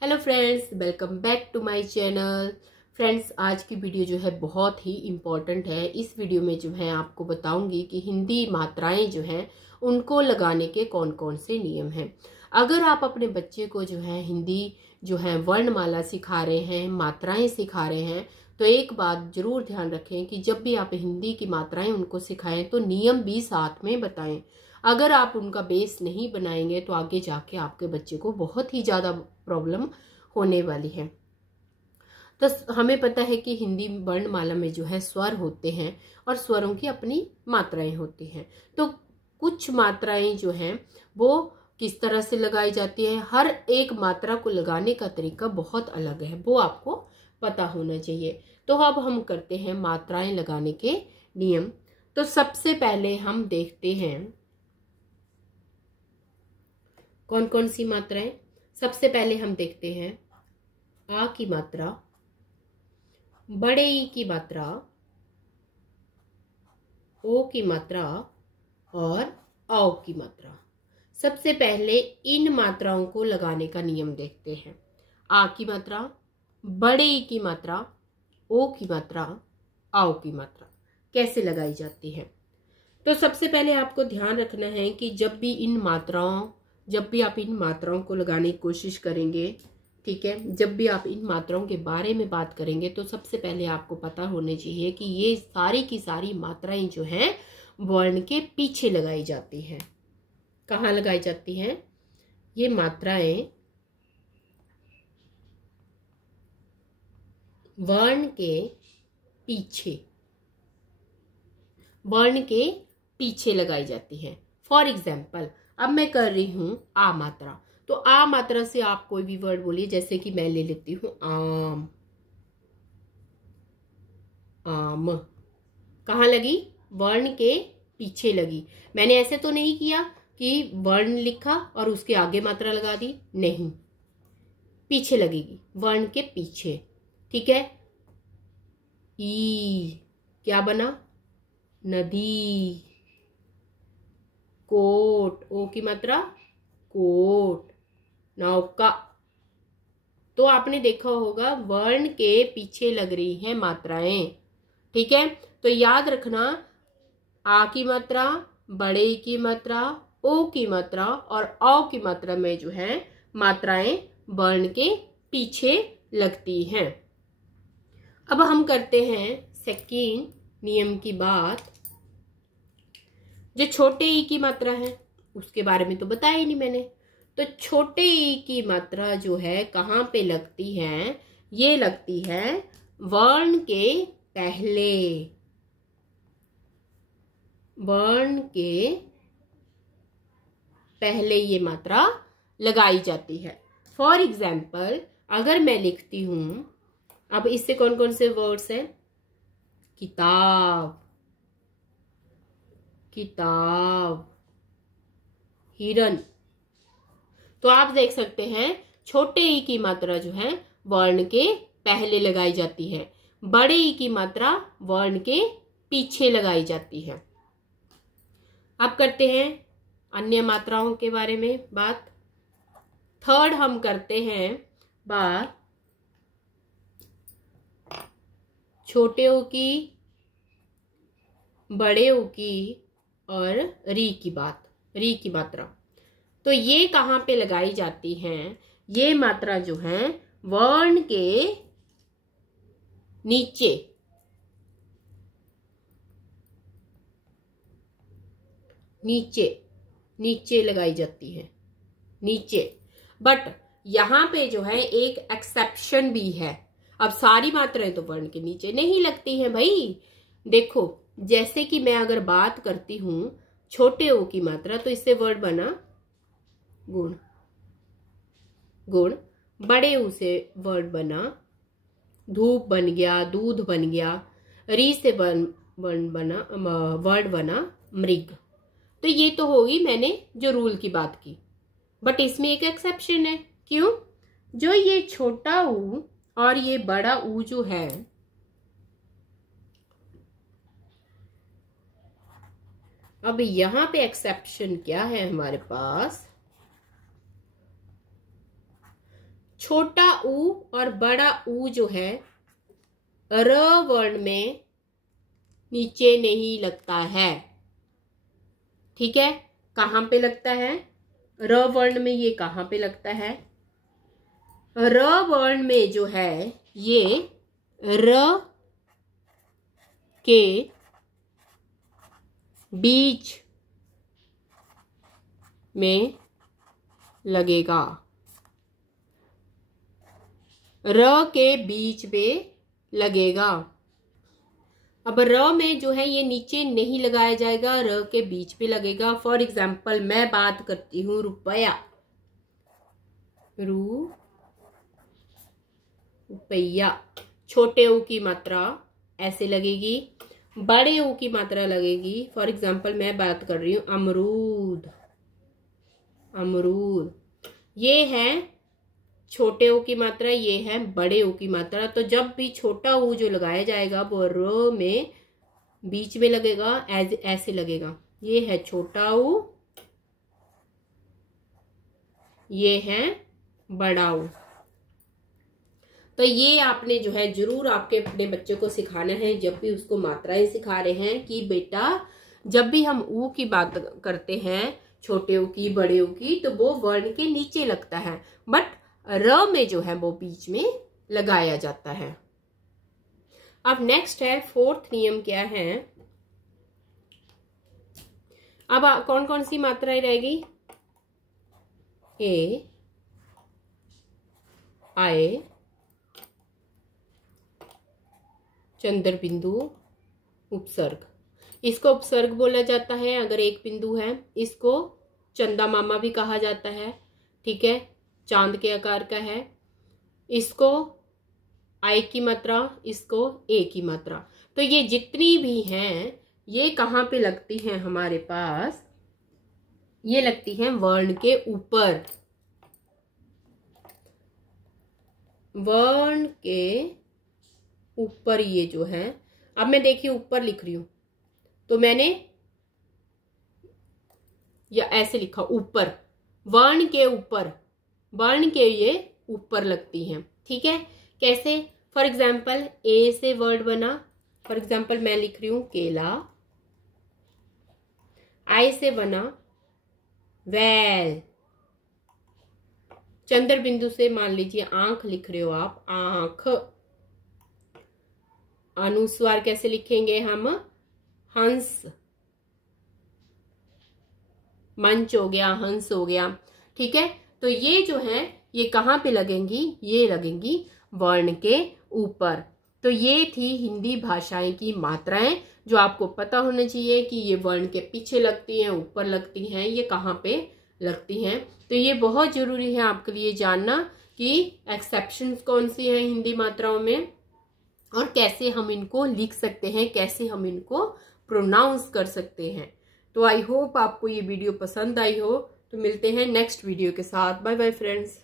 Hello friends, welcome back to my channel. Friends, आज की video जो है बहुत ही इम्पोर्टेंट है। इस वीडियो में जो है आपको बताऊंगी कि हिंदी मात्राएं जो हैं उनको लगाने के कौन कौन से नियम हैं। अगर आप अपने बच्चे को जो है हिंदी जो है वर्णमाला सिखा रहे हैं, मात्राएं सिखा रहे हैं, तो एक बात जरूर ध्यान रखें कि जब भी आप हिंदी की मात्राएं उनको सिखाएं तो नियम भी साथ में बताएं। अगर आप उनका बेस नहीं बनाएंगे तो आगे जाके आपके बच्चे को बहुत ही ज़्यादा प्रॉब्लम होने वाली है। तो हमें पता है कि हिंदी वर्णमाला में जो है स्वर होते हैं और स्वरों की अपनी मात्राएं होती हैं। तो कुछ मात्राएं जो हैं वो किस तरह से लगाई जाती है, हर एक मात्रा को लगाने का तरीका बहुत अलग है, वो आपको पता होना चाहिए। तो अब हम करते हैं मात्राएं लगाने के नियम। तो सबसे पहले हम देखते हैं कौन कौन सी मात्राएं। सबसे पहले हम देखते हैं आ की मात्रा, बड़े ई की मात्रा, ओ की मात्रा और औ की मात्रा। सबसे पहले इन मात्राओं को लगाने का नियम देखते हैं। आ की मात्रा, बड़े ई की मात्रा, ओ की मात्रा, औ की मात्रा कैसे लगाई जाती है। तो सबसे पहले आपको ध्यान रखना है कि जब भी आप इन मात्राओं को लगाने की कोशिश करेंगे, ठीक है, जब भी आप इन मात्राओं के बारे में बात करेंगे तो सबसे पहले आपको पता होना चाहिए कि ये सारी की सारी मात्राएं जो हैं वर्ण के पीछे लगाई जाती हैं। कहाँ लगाई जाती हैं ये मात्राएं? वर्ण के पीछे लगाई जाती है। फॉर एग्जाम्पल, अब मैं कर रही हूं आ मात्रा, तो आ मात्रा से आप कोई भी वर्ड बोलिए। जैसे कि मैं ले लेती हूं आम। आम कहाँ लगी? वर्ण के पीछे लगी। मैंने ऐसे तो नहीं किया कि वर्ण लिखा और उसके आगे मात्रा लगा दी, नहीं, पीछे लगेगी, वर्ण के पीछे, ठीक है। ई क्या बना? नदी। कोट, ओ की मात्रा कोट, नौका। तो आपने देखा होगा वर्ण के पीछे लग रही हैं मात्राएं, ठीक है। तो याद रखना, आ की मात्रा, बड़े ई की मात्रा, ओ की मात्रा और औ की मात्रा में जो है मात्राएं वर्ण के पीछे लगती हैं। अब हम करते हैं सेकेंड नियम की बात। जो छोटे ई की मात्रा है उसके बारे में तो बताया ही नहीं मैंने। तो छोटे ई की मात्रा जो है कहाँ पे लगती है? ये लगती है वर्ण के पहले। वर्ण के पहले ये मात्रा लगाई जाती है। फॉर एग्जाम्पल, अगर मैं लिखती हूं, अब इससे कौन कौन से वर्ड्स हैं? किताब, किताब, हिरन। तो आप देख सकते हैं छोटे ई की मात्रा जो है वर्ण के पहले लगाई जाती है, बड़े ई की मात्रा वर्ण के पीछे लगाई जाती है। अब करते हैं अन्य मात्राओं के बारे में बात। थर्ड हम करते हैं बात छोटे ओ की, बड़े ओ की और री की बात, री की मात्रा। तो ये कहाँ पे लगाई जाती हैं? ये मात्रा जो है वर्ण के नीचे, नीचे नीचे लगाई जाती है, नीचे। बट यहाँ पे जो है एक एक्सेप्शन भी है। अब सारी मात्राएं तो वर्ण के नीचे नहीं लगती हैं भाई। देखो, जैसे कि मैं अगर बात करती हूं छोटे ओ की मात्रा, तो इससे वर्ड बना गुण, गुण। बड़े ऊ से वर्ड बना धूप, बन गया दूध, बन गया। री से वर्ड बना मृग। तो ये तो होगी मैंने जो रूल की बात की। बट इसमें एक एक्सेप्शन है। क्यों? जो ये छोटा ऊ और ये बड़ा ऊ जो है, अब यहां पे एक्सेप्शन क्या है हमारे पास? छोटा ऊ और बड़ा ऊ जो है र वर्ण में नीचे नहीं लगता है। ठीक है, कहाँ पे लगता है? र वर्ण में ये कहाँ पे लगता है? र वर्ण में जो है ये र के बीच में लगेगा। र के बीच में लगेगा। अब र में जो है ये नीचे नहीं लगाया जाएगा, र के बीच पे लगेगा। फॉर एग्जाम्पल मैं बात करती हूँ रुपया, रुपया। छोटे ऊ की मात्रा ऐसे लगेगी, बड़े ऊ की मात्रा लगेगी। फॉर एग्जाम्पल मैं बात कर रही हूँ अमरूद, अमरूद। ये है छोटे ऊ की मात्रा, ये है बड़े ऊ की मात्रा। तो जब भी छोटा ऊ जो लगाया जाएगा वो र में बीच में लगेगा, ऐसे लगेगा। ये है छोटा ऊ, ये है बड़ा ऊ। तो ये आपने जो है जरूर आपके अपने बच्चे को सिखाना है, जब भी उसको मात्राएं सिखा रहे हैं कि बेटा जब भी हम ऊ की बात करते हैं, छोटे ऊ की, बड़े ऊ की, तो वो वर्ण के नीचे लगता है, बट र में जो है वो बीच में लगाया जाता है। अब नेक्स्ट है फोर्थ नियम क्या है? अब कौन कौन सी मात्राएं रहेगी? ए, आए, चंद्र बिंदु, उपसर्ग। इसको उपसर्ग बोला जाता है अगर एक बिंदु है। इसको चंदा मामा भी कहा जाता है। ठीक है, चांद के आकार का है। इसको आई की मात्रा, इसको ए की मात्रा। तो ये जितनी भी हैं ये कहाँ पे लगती हैं हमारे पास? ये लगती हैं वर्ण के ऊपर, वर्ण के ऊपर। ये जो है, अब मैं देखिए ऊपर लिख रही हूं तो मैंने या ऐसे लिखा ऊपर, वर्ण के ऊपर, वर्ण के ये ऊपर लगती हैं। ठीक है, कैसे? फॉर एग्जाम्पल ए से वर्ड बना, फॉर एग्जाम्पल मैं लिख रही हूं केला। आई से बना वैल। चंद्र बिंदु से मान लीजिए आंख लिख रहे हो आप, आंख। अनुस्वार कैसे लिखेंगे हम? हंस। मंच हो गया, हंस हो गया। ठीक है, तो ये जो है ये कहाँ पे लगेंगी? ये लगेंगी वर्ण के ऊपर। तो ये थी हिंदी भाषाएं की मात्राएं जो आपको पता होना चाहिए कि ये वर्ण के पीछे लगती हैं, ऊपर लगती हैं, ये कहाँ पे लगती हैं। तो ये बहुत जरूरी है आपके लिए जानना कि एक्सेप्शंस कौन सी हैं हिंदी मात्राओं में और कैसे हम इनको लिख सकते हैं, कैसे हम इनको प्रोनाउंस कर सकते हैं। तो आई होप आपको ये वीडियो पसंद आई हो। तो मिलते हैं नेक्स्ट वीडियो के साथ। Bye bye friends.